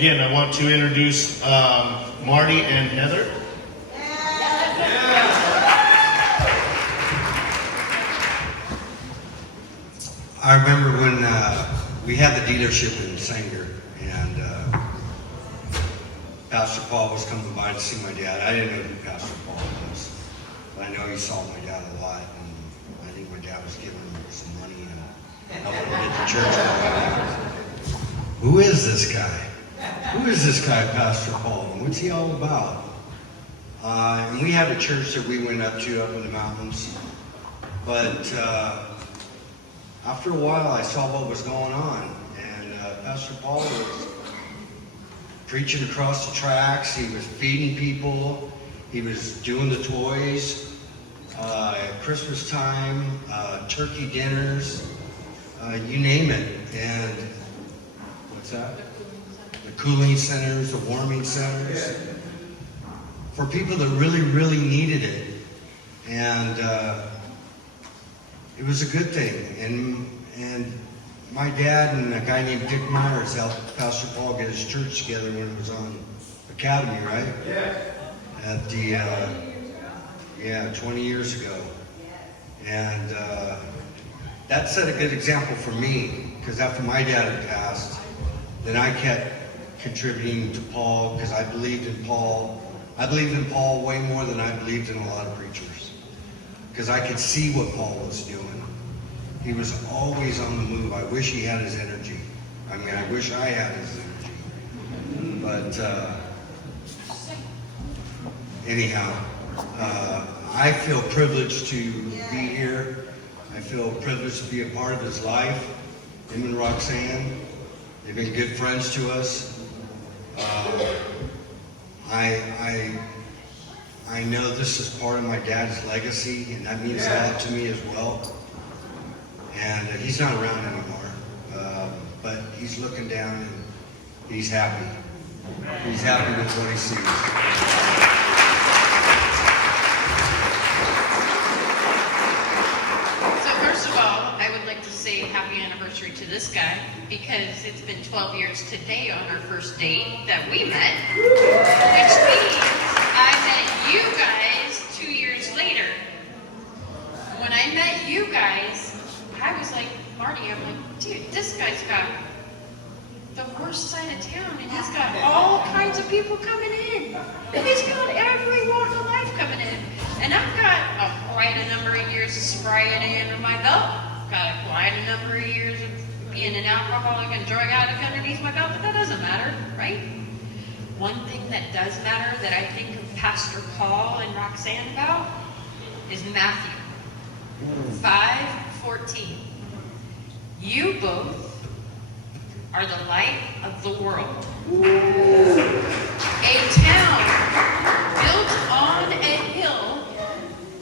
again, I want to introduce Marty and Heather. I remember when we had the dealership in Sanger, and Pastor Paul was coming by to see my dad. I didn't know who Pastor Paul was, but I know he saw my dad a lot, and I think my dad was giving him some money and helping him get to church. Who is this guy? Who is this guy, Pastor Paul? What's he all about? And we had a church that we went up to up in the mountains, but after a while, I saw what was going on, and Pastor Paul was preaching across the tracks. He was feeding people. He was doing the toys, at Christmas time, turkey dinners, you name it. And what's that? The cooling centers, the warming centers, for people that really, really needed it. And it was a good thing, and my dad and a guy named Dick Myers helped Pastor Paul get his church together when it was on Academy, right? Yeah. At the 20 years ago, and that set a good example for me, because after my dad had passed, then I kept contributing to Paul, because I believed in Paul. I believed in Paul way more than I believed in a lot of preachers, because I could see what Paul was doing. He was always on the move. I wish he had his energy. I mean, I wish I had his energy. But anyhow, I feel privileged to be here. I feel privileged to be a part of his life. Him and Roxanne, they've been good friends to us. I know this is part of my dad's legacy, and that means a lot to me as well. And he's not around anymore, but he's looking down and he's happy. He's happy with what he sees. So first of all, I would like to say happy anniversary to this guy, because it's been 12 years today on our first date that we met, which means I met you guys 2 years later. When I met you guys, I was like, Marty, I'm like, dude, this guy's got the worst side of town, and he's got all kinds of people coming in. He's got every walk of life coming in. And I've got quite a number of years of sobriety under my belt. Got quite a number of years of being an alcoholic and drug addict underneath my belt, but that doesn't matter, right? One thing that does matter that I think of Pastor Paul and Roxanne about is Matthew 5:14. You both are the light of the world. A town built on a hill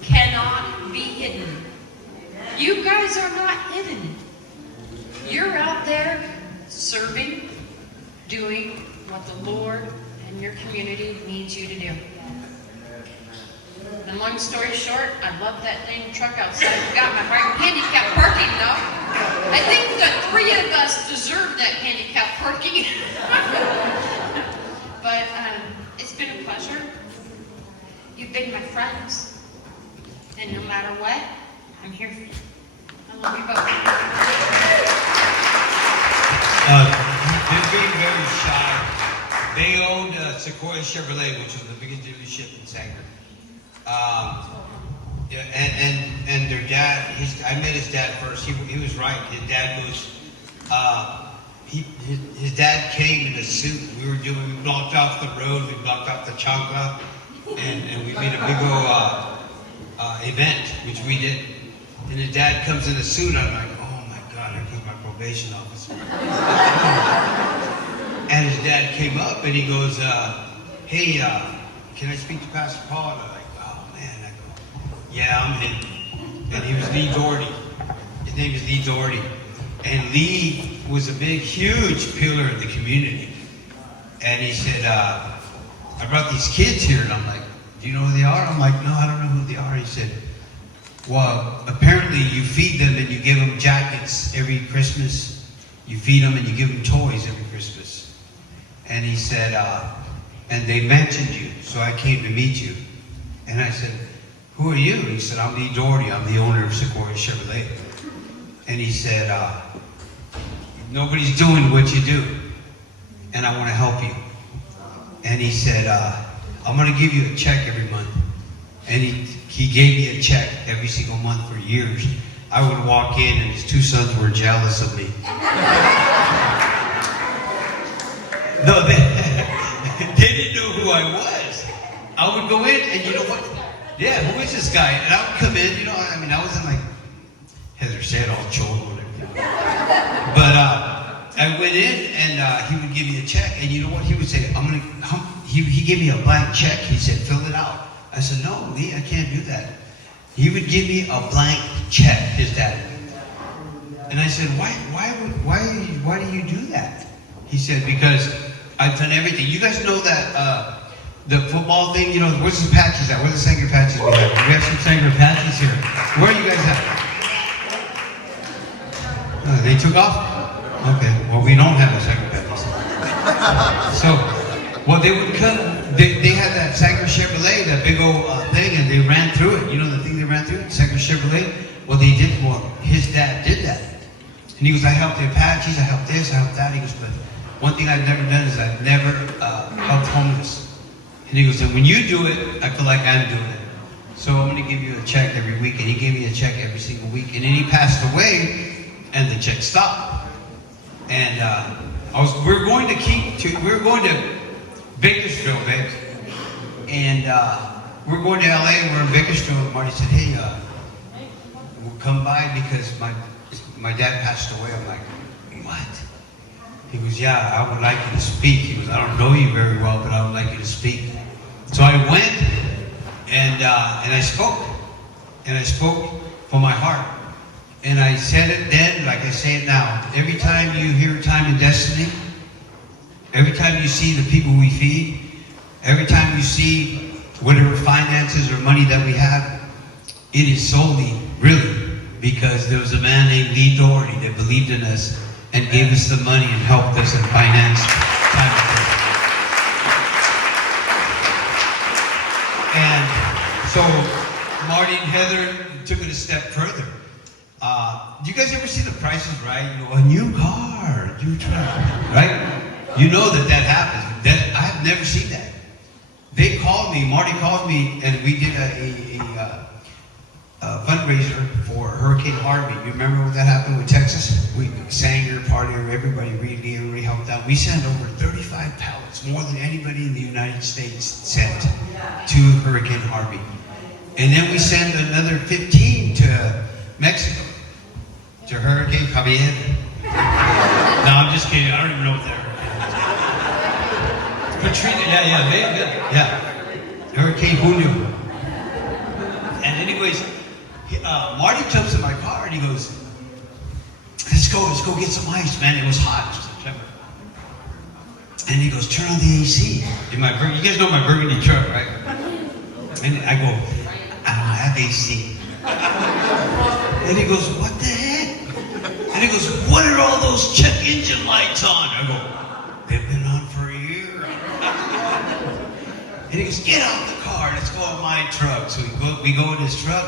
cannot be hidden. You guys are not hidden. You're out there serving, doing what the Lord and your community needs you to do. And long story short, I love that dang truck outside. We got my handicap parking though. I think the three of us deserve that handicap parking. But it's been a pleasure. You've been my friends. And no matter what, I'm here for you. I love you both. They're being very shy. They owned Sequoia Chevrolet, which was the biggest dealership in Sanger. And their dad, I met his dad first. He was right. His dad was, his dad came in a suit. We blocked off the road, we blocked off the Chanka, and we made a big old event, which we did. And his dad comes in a suit. I'm like, oh my God, here comes my probation officer. And his dad came up and he goes, hey, can I speak to Pastor Paul? And I'm like, oh man. I go, yeah, I'm him. And he was Lee Dority. His name is Lee Dority. And Lee was a big, huge pillar of the community. And he said, I brought these kids here. And I'm like, do you know who they are? I'm like, no, I don't know who they are. He said, well, apparently you feed them and you give them jackets every Christmas. You feed them and you give them toys every Christmas. And he said, and they mentioned you, so I came to meet you. And I said, who are you? And he said, I'm Lee Dority. I'm the owner of Sequoia Chevrolet. And he said, nobody's doing what you do, and I want to help you. And he said, I'm going to give you a check every month. And he gave me a check every single month for years. I would walk in, and his two sons were jealous of me. No, they didn't know who I was. I would go in, and you know what? Yeah, who is this guy? And I would come in, I wasn't like Heather said, all cholo and everything. But I went in, and he would give me a check, and you know what he would say? He gave me a blank check. He said, fill it out. I said, no, Lee, I can't do that. He would give me a blank check, his dad. And I said, why do you do that? He said, because I've done everything. You guys know that the football thing, where's the patches at? Where's the Sanger patches we have? We have some Sanger patches here. Where are you guys at? They took off? Okay, well, we don't have a Sanger patches. So, well, they would come, they had that Sanger Chevrolet, that big old thing, and they ran through it. You know the thing they ran through? Sanger Chevrolet? Well, his dad did that. And he goes, I helped the Apaches, I helped this, I helped that. He goes, but one thing I've never done is I've never helped homeless. And he goes, and when you do it, I feel like I'm doing it. So I'm going to give you a check every week. And he gave me a check every single week. And then he passed away, and the check stopped. And we're going to Bakersfield, babe. And we're going to LA, and we're in Bakersfield. Marty said, hey, we'll come by because my dad passed away. I'm like, what? He goes, yeah, I would like you to speak. He goes, I don't know you very well, but I would like you to speak. So I went, and I spoke. And I spoke from my heart. And I said it then like I say it now. Every time you hear Time and Destiny, every time you see the people we feed, every time you see whatever finances or money that we have, it is solely, really, because there was a man named Lee Dority that believed in us and gave us the money and helped us and financed Time and Destiny. And so Marty and Heather took it a step further. Do you guys ever see The Price is Right? A new car, new truck, right? You know that happens. I have never seen that. They called me, Marty called me, and we did a fundraiser for Hurricane Harvey. You remember when that happened with Texas? We sang your party, everybody really helped out. We sent over 35 pallets, more than anybody in the United States sent to Hurricane Harvey. And then we sent another 15 to Mexico, to Hurricane Javier. No, I'm just kidding. I don't even know what that Katrina, yeah. Hurricane Julio. And anyways, Marty jumps in my car and he goes, let's go get some ice, man. It was hot, September. And he goes, turn on the AC. You guys know my burgundy truck, right? And I go, I don't have AC. And he goes, what the heck? And he goes, what are all those check engine lights on? I go, they've been on for a year. And he goes, get out the car, let's go on my truck. So we go in his truck,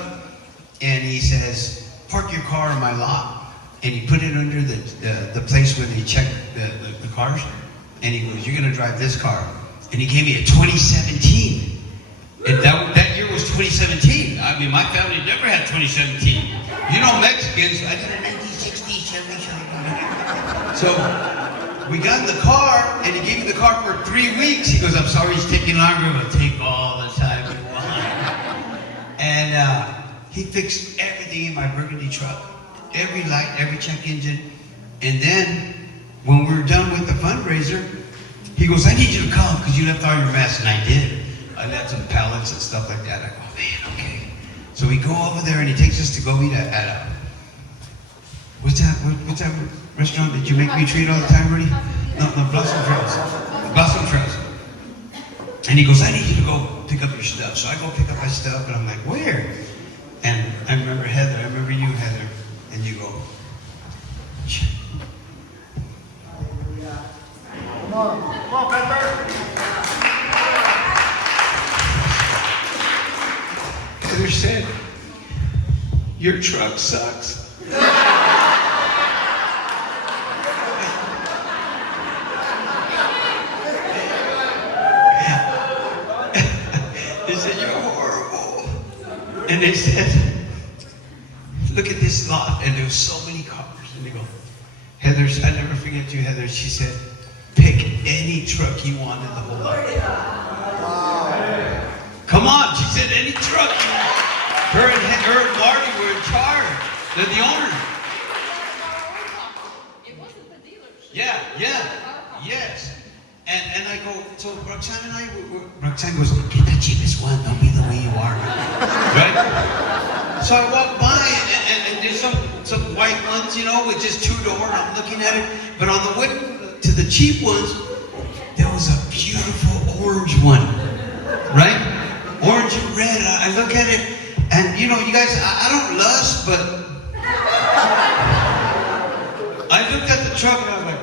and he says, park your car in my lot. And he put it under the place where they check the cars. And he goes, you're gonna drive this car. And he gave me a 2017. And that year was 2017. I mean, my family never had 2017. You know Mexicans, I did a 1960 Chevy. So we got in the car, and he gave me the car for 3 weeks. He goes, I'm sorry it's taking longer. It'll take all the time you want. And he fixed everything in my burgundy truck. Every light, every check engine. And then, when we were done with the fundraiser, he goes, I need you to come, because you left all your mess. And I did. I left some pallets and stuff like that. I go, man, okay. So we go over there, and he takes us to go eat at a what's that restaurant that you make me treat all the time, Rudy? No, Blossom Trails. Blossom Trails. And he goes, I need you to go pick up your stuff. So I go pick up my stuff, and I'm like, where? And I remember Heather. I remember you, Heather. And you go, Come on. on, Pepper. Heather said, your truck sucks. They said, you're horrible. And they said, look at this lot. And there was so many cars. And they go, Heather, I never forget you, Heather. She said, pick any truck you want in the whole lot. Come on, she said, any truck you want. Her and Marty were in charge. They're the owner. It wasn't the dealership. Yeah, yes. And I go, so Roxanne and I, Roxanne goes, get the cheapest one, don't be the way you are. Right? So I walk by and there's some white ones, you know, with just two-door, and I'm looking at it. But on the way to the cheap ones, there was a beautiful orange one, right? Orange and red. I look at it, and you know, you guys, I don't lust, but I looked at the truck and I was like,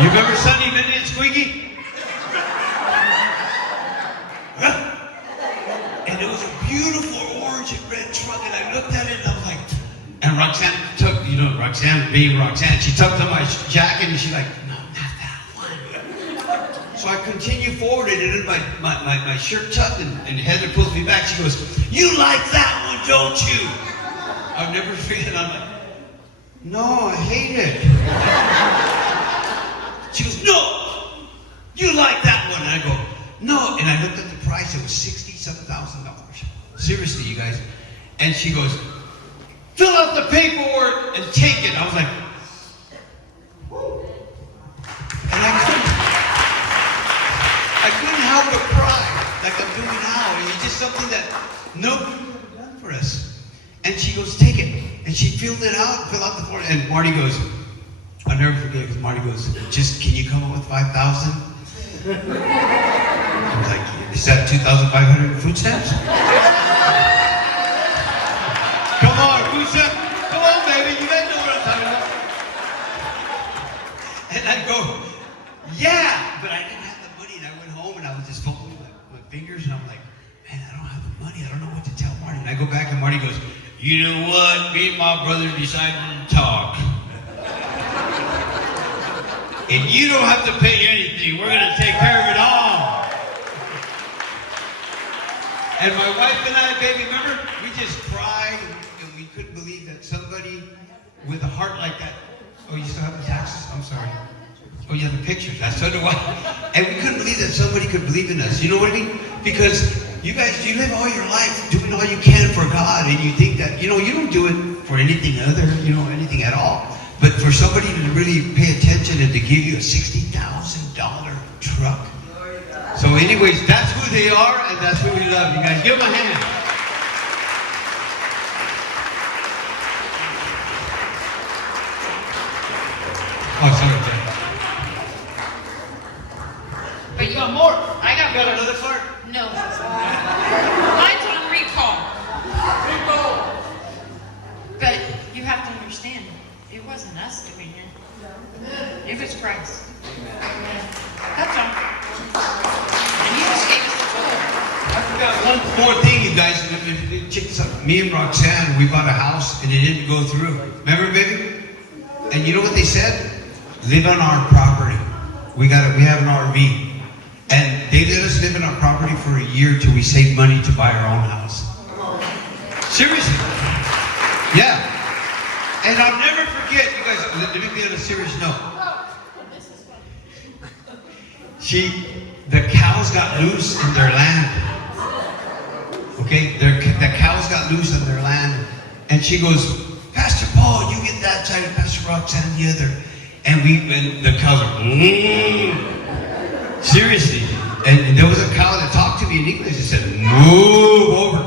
you remember Sunny, Minnie, and Squeaky? And it was a beautiful orange and red truck, and I looked at it and I was like, and Roxanne took, you know, Roxanne being Roxanne, she tucked on my jacket and she's like, no, not that one. So I continue forward and then my shirt tucked and Heather pulls me back. She goes, you like that one, don't you? I'll never forget. I'm like, no, I hate it. She goes, no, you like that one. And I go, no. And I looked at the price. It was $67,000. Seriously, you guys. And she goes, fill out the paperwork and take it. I was like, and I couldn't help but cry like I'm doing now. And it's just something that nobody would have done for us. And she goes, take it. And she filled it out, fill out the form. And Marty goes, I'll never forget, because Marty goes, just, can you come up with 5,000? I was like, is that 2,500 food stamps? Come on, food stamps. Come on, baby, you guys know what I'm talking about. And I go, yeah, but I didn't have the money, and I went home, and I was just fumbling my fingers, and I'm like, man, I don't have the money. I don't know what to tell Marty. And I go back, and Marty goes, you know what? Me and my brother decided to talk. And you don't have to pay anything. We're going to take care of it all. And my wife and I, baby, remember? We just cried and we couldn't believe that somebody with a heart like that. Oh, you still have the taxes? I'm sorry. Oh, you have the pictures. So do I. And we couldn't believe that somebody could believe in us. You know what I mean? Because you guys, you live all your life doing all you can for God, and you think that, you know, you don't do it for anything other, you know, anything at all. But for somebody to really pay attention and to give you a $60,000 truck. So anyways, that's who they are, and that's who we love. You guys, give them a hand. Oh, sorry, Jen. But you got more. I got You got more. another card? No. Mine's on recall. But you have to understand, it wasn't us doing it. It was Christ. That's all. And he just gave us the tool. I forgot one more thing, you guys. Check this out. Me and Roxanne, we bought a house and it didn't go through. Remember, baby? And you know what they said? Live on our property. We have an RV. And they let us live in our property for a year till we save money to buy our own house. Seriously. Yeah. And I'll never forget, you guys, let me be on a serious note. The cows got loose in their land. Okay? The cows got loose in their land. And she goes, Pastor Paul, you get that side, Pastor Roxanne the other. And the cows are, seriously. And there was a cow that talked to me in English and said, move over.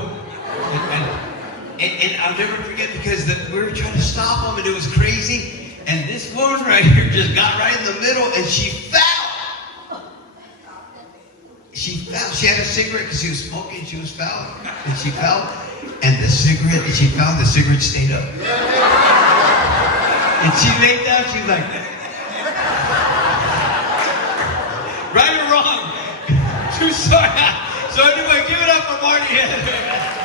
And I'll never forget because we were trying to stop them and it was crazy. And this woman right here just got right in the middle and she fell. She fell. She had a cigarette because she was smoking. She was foul. And she fell. And the cigarette that she found, the cigarette stayed up. And she laid down, she's like, right or wrong? True story. So anyway, give it up for Marty and Heather.